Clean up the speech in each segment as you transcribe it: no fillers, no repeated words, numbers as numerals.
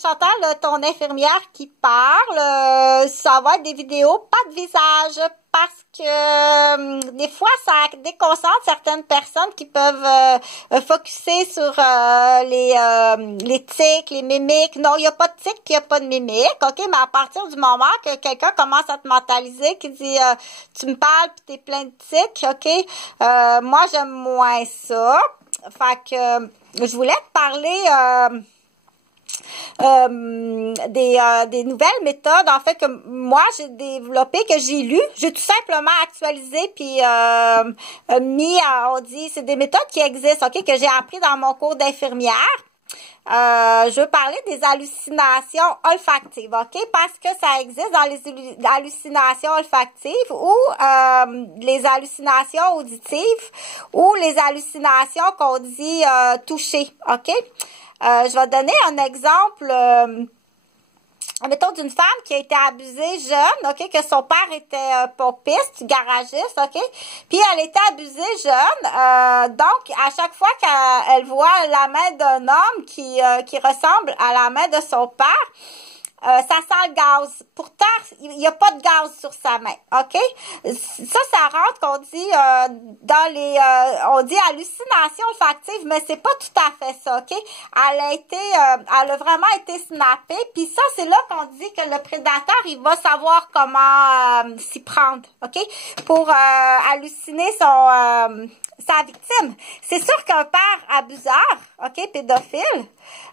Chantal, ton infirmière qui parle, ça va être des vidéos, pas de visage, parce que des fois, ça déconcentre certaines personnes qui peuvent focusser sur les tics, les mimiques. Non, il n'y a pas de tics, puis il n'y a pas de mimiques, ok? Mais à partir du moment que quelqu'un commence à te mentaliser, qui dit tu me parles, puis t'es plein de tics, ok? Moi, j'aime moins ça. Fait que je voulais te parler... des nouvelles méthodes en fait que moi j'ai développées, que j'ai lues, j'ai tout simplement actualisé puis mis on dit c'est des méthodes qui existent, ok, que j'ai appris dans mon cours d'infirmière. Je veux parler des hallucinations olfactives, ok, parce que ça existe dans les hallucinations olfactives ou les hallucinations auditives ou les hallucinations qu'on dit toucher, ok. Je vais donner un exemple, mettons, d'une femme qui a été abusée jeune, ok, que son père était pompiste, garagiste, ok, puis elle était abusée jeune, donc à chaque fois qu'elle voit la main d'un homme qui ressemble à la main de son père, ça sent le gaz. Pourtant, il n'y a pas de gaz sur sa main, ok? Ça rentre qu'on dit dans les, on dit hallucination olfactive, mais c'est pas tout à fait ça, ok? Elle a vraiment été snappée, puis ça, c'est là qu'on dit que le prédateur, il va savoir comment s'y prendre, ok? Pour halluciner sa victime. C'est sûr qu'un père abuseur, ok, pédophile,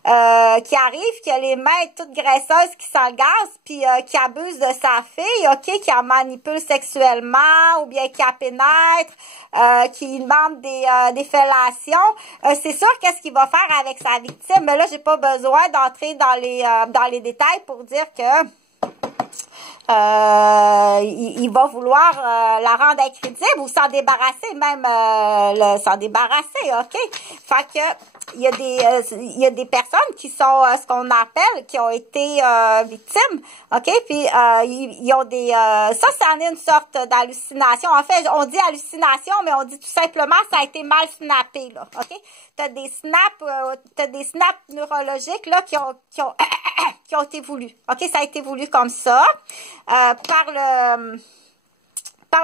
qui arrive, qui a les mains toutes graisseuses, qui sent le gaz, puis qui abuse de sa fille, ok, qui la manipule sexuellement, ou bien qui la pénètre, qui demande des fellations, c'est sûr qu'est-ce qu'il va faire avec sa victime. Mais là, j'ai pas besoin d'entrer dans les détails pour dire que il va vouloir la rendre incrédible ou s'en débarrasser, même s'en débarrasser, ok? Fait que il y a des personnes qui sont ce qu'on appelle, qui ont été victimes, ok? Puis ils ont des ça en est une sorte d'hallucination. En fait, on dit hallucination, mais on dit tout simplement ça a été mal snappé, là, ok? T'as des snaps neurologiques là qui ont été voulus, ok? Ça a été voulu comme ça par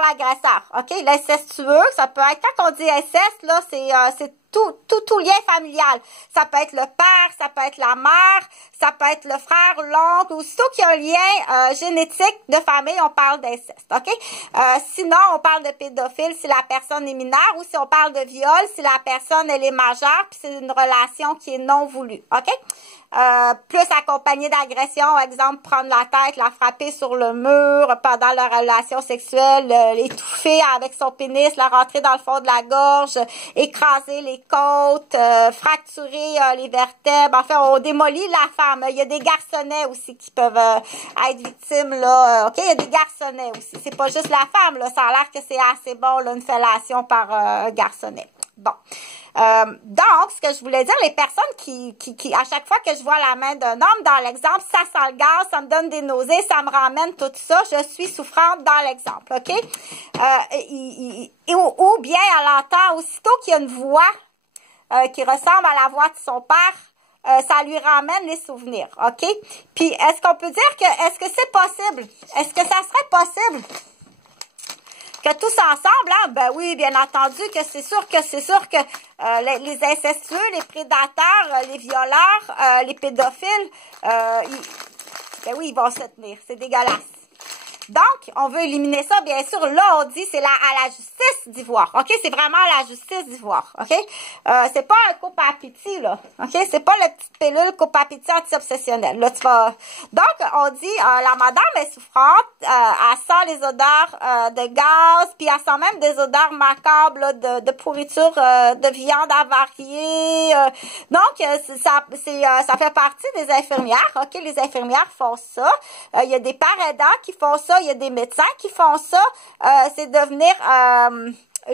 l'agresseur, ok? L'incestueux, ça peut être, quand on dit inceste, là, c'est tout lien familial. Ça peut être le père, ça peut être la mère, ça peut être le frère, l'oncle, aussitôt qu'il y a un lien génétique de famille, on parle d'inceste, ok? Sinon, on parle de pédophile si la personne est mineure, ou si on parle de viol si la personne, elle est majeure, puis c'est une relation qui est non voulue, ok? Plus accompagné d'agression, exemple, prendre la tête, la frapper sur le mur pendant leur relation sexuelle, l'étouffer avec son pénis, la rentrer dans le fond de la gorge, écraser les côtes, fracturer les vertèbres. Enfin, on démolit la femme. Il y a des garçonnets aussi qui peuvent être victimes, là. OK? Il y a des garçonnets aussi. C'est pas juste la femme, là. Ça a l'air que c'est assez bon, là, une fellation par garçonnet. Bon. Donc, ce que je voulais dire, les personnes qui, à chaque fois que je vois la main d'un homme, dans l'exemple, ça sent le gaz, ça me donne des nausées, ça me ramène tout ça, je suis souffrante dans l'exemple, ok? Ou bien elle entend aussitôt qu'il y a une voix qui ressemble à la voix de son père, ça lui ramène les souvenirs, ok? Puis, est-ce qu'on peut dire est-ce que c'est possible? Est-ce que ça serait possible que tous ensemble, hein, ben oui, bien entendu que c'est sûr que les incestueux, les prédateurs, les violeurs, les pédophiles, ben oui, ils vont se tenir. C'est dégueulasse. Donc, on veut éliminer ça, bien sûr. Là, on dit c'est à la justice d'y voir. OK? C'est vraiment à la justice d'y voir. OK? C'est pas un copapiti, là. OK? C'est pas la petite pilule copapiti anti-obsessionnelle. Là, tu vas... Donc, on dit, la madame est souffrante, elle sent les odeurs de gaz, puis elle sent même des odeurs macabres, là, de pourriture, de viande avariée. Donc, ça fait partie des infirmières. OK? Les infirmières font ça. Il y a des parents aidants qui font ça. Il y a des médecins qui font ça, c'est de venir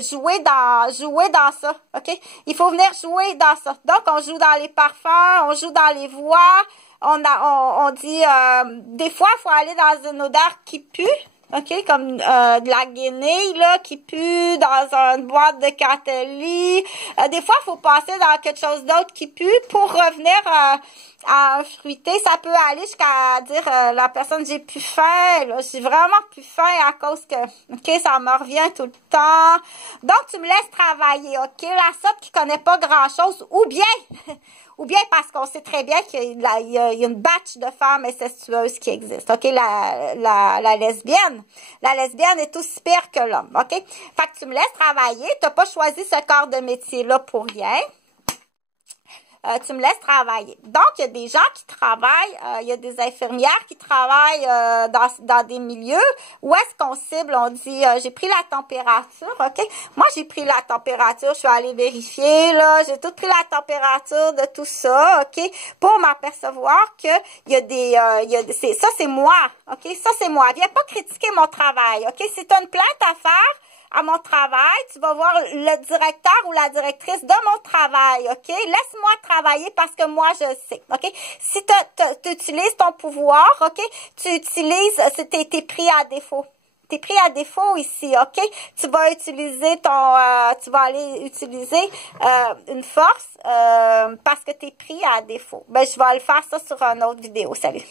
jouer dans ça, ok? Il faut venir jouer dans ça. Donc, on joue dans les parfums, on joue dans les voix, on dit, des fois, il faut aller dans une odeur qui pue, OK, comme de la guenille, là, qui pue dans une boîte de Catelli. Des fois, il faut passer dans quelque chose d'autre qui pue pour revenir à un fruité. Ça peut aller jusqu'à dire la personne, j'ai plus faim, là, j'ai vraiment plus faim à cause que, OK, ça me revient tout le temps. Donc, tu me laisses travailler, OK? La sorte qui connaît pas grand-chose, ou bien... Ou bien parce qu'on sait très bien qu'il y a une batch de femmes incestueuses qui existent. OK? La lesbienne. La lesbienne est aussi pire que l'homme. OK? Fait que tu me laisses travailler. Tu n'as pas choisi ce corps de métier-là pour rien. Tu me laisses travailler. Donc, il y a des gens qui travaillent, il y a des infirmières qui travaillent dans des milieux où est-ce qu'on cible, on dit, j'ai pris la température, OK? Moi, j'ai pris la température, je suis allée vérifier, là, j'ai tout pris la température de tout ça, OK? Pour m'apercevoir que il y a des, ça c'est moi, OK? Ça c'est moi. Viens pas critiquer mon travail, OK? Si tu as une plainte à faire, à mon travail, tu vas voir le directeur ou la directrice de mon travail, OK? Laisse-moi travailler parce que moi, je sais, OK? Si tu utilises ton pouvoir, OK? Tu utilises, t'es pris à défaut. T'es pris à défaut ici, OK? Tu vas utiliser tu vas aller utiliser une force parce que t'es pris à défaut. Ben, je vais le faire ça sur une autre vidéo. Salut!